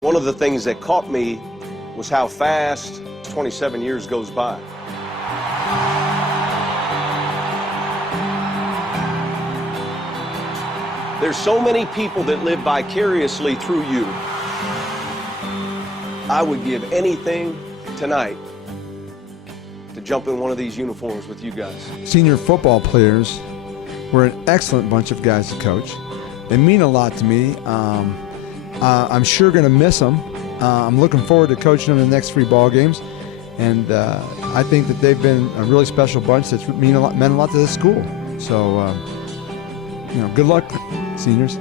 One of the things that caught me was how fast 27 years goes by. There's so many people that live vicariously through you. I would give anything tonight to jump in one of these uniforms with you guys. Senior football players were an excellent bunch of guys to coach. They mean a lot to me. I'm sure going to miss them. I'm looking forward to coaching them in the next 3 ball games, and I think that they've been a really special bunch that's meant a lot to this school. So, good luck, seniors.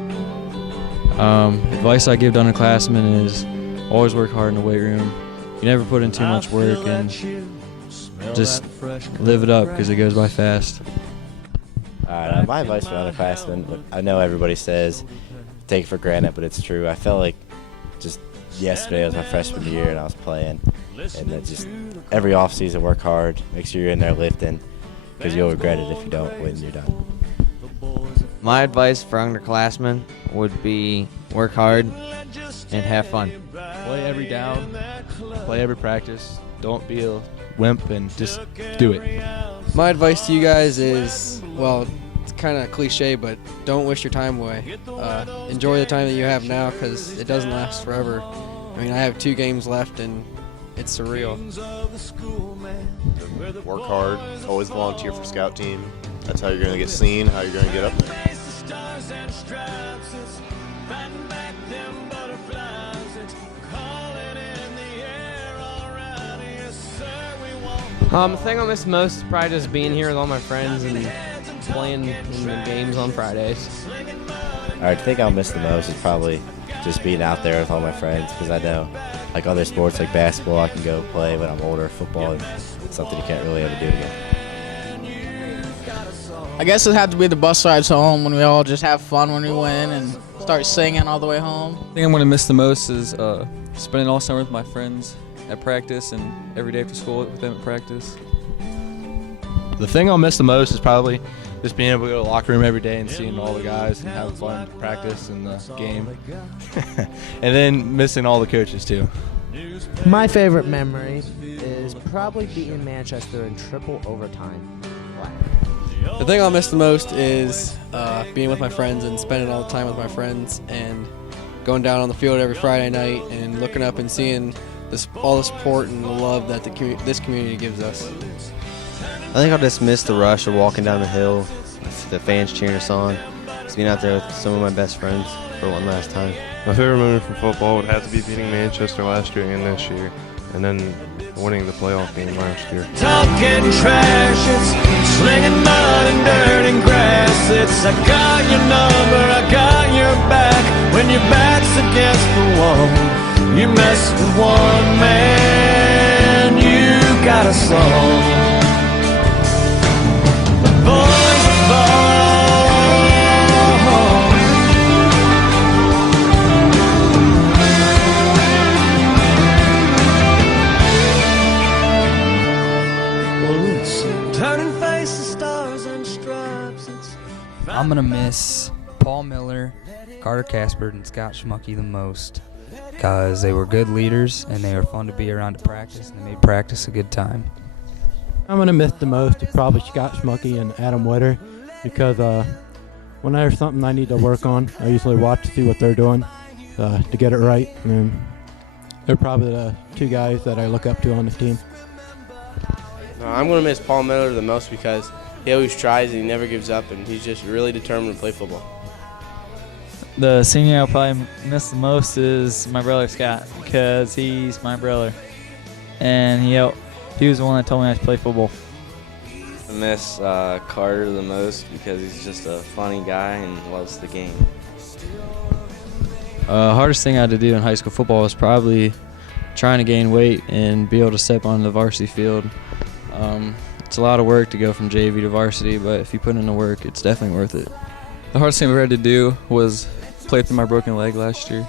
Advice I give to underclassmen is always work hard in the weight room. You never put in too much work, and just live it up because it goes by fast. My advice for underclassmen, I know everybody says take it for granted, but it's true. I felt like just yesterday was my freshman year and I was playing, and that just every offseason work hard, make sure you're in there lifting, because you'll regret it if you don't when you're done. My advice for underclassmen would be work hard and have fun. Play every down, play every practice, don't be a wimp, and just do it. My advice to you guys is, well, it's kind of cliche, but don't waste your time away. Enjoy the time that you have now, because it doesn't last forever. I mean, I have 2 games left, and it's surreal. Work hard, always volunteer for scout team. That's how you're going to get seen, how you're going to get up there. The thing I miss most is probably just being here with all my friends and playing in the games on Fridays. I think I'll miss the most is probably just being out there with all my friends, because I know, like other sports like basketball, I can go play when I'm older. Football is something you can't really ever do again. I guess it'd have to be the bus rides home when we all just have fun when we win and start singing all the way home. The thing I'm going to miss the most is spending all summer with my friends at practice and every day after school with them at practice. The thing I'll miss the most is probably just being able to go to the locker room every day and seeing all the guys and having fun at practice and the game. And then missing all the coaches too. My favorite memory is probably beating Manchester in triple overtime. The thing I'll miss the most is being with my friends and spending all the time with my friends and going down on the field every Friday night and looking up and seeing all the support and the love that this community gives us. I think I'll just miss the rush of walking down the hill, the fans cheering us on, just being out there with some of my best friends for one last time. My favorite moment from football would have to be beating Manchester last year and this year, and then winning the playoff game last year. Talking trash, it's slinging mud and dirt and grass. It's I got your number, I got your back. When your back's against the wall, you mess with one man, you got a song. The boys ball. Turning faces, stars and stripes. I'm gonna miss Paul Miller, Carter Casper, and Scott Schmucky the most, because they were good leaders and they were fun to be around to practice, and they made practice a good time. I'm going to miss the most is probably Scott Schmucky and Adam Witter, because when there's something I need to work on, I usually watch to see what they're doing to get it right. And they're probably the 2 guys that I look up to on this team. I'm going to miss Paul Miller the most because he always tries and he never gives up, and he's just really determined to play football. The senior I'll probably miss the most is my brother Scott, because he's my brother, and he was the one that told me I should play football. I miss Carter the most because he's just a funny guy and loves the game. Hardest thing I had to do in high school football was probably trying to gain weight and be able to step on the varsity field. It's a lot of work to go from JV to varsity, but if you put in the work, it's definitely worth it. The hardest thing I ever had to do was play through my broken leg last year.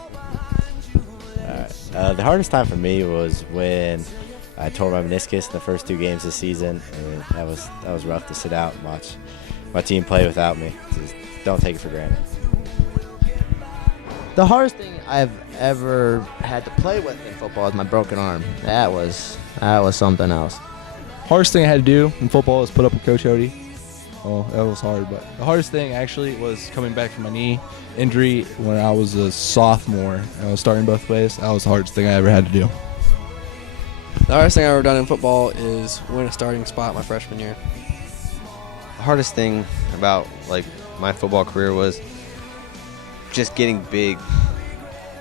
The hardest time for me was when I tore my meniscus in the first 2 games this season, and that was rough to sit out and watch my team play without me. Just don't take it for granted. The hardest thing I've ever had to play with in football is my broken arm. That was something else. Hardest thing I had to do in football is put up with Coach Odie. Oh, that was hard. But the hardest thing actually was coming back from my knee injury when I was a sophomore. I was starting both ways. That was the hardest thing I ever had to do. The hardest thing I've ever done in football is win a starting spot my freshman year. The hardest thing about my football career was just getting big,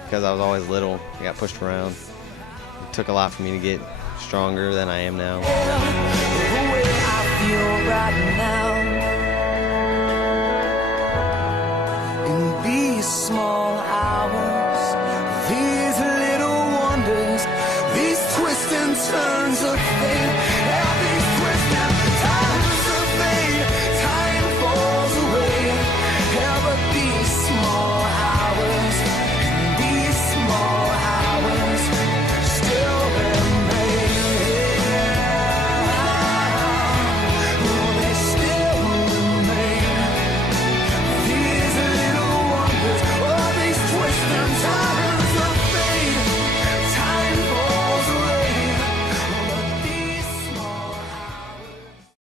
because I was always little. I got pushed around. It took a lot for me to get stronger than I am now. In these small hours, these little wonders, these twists and turns of fate.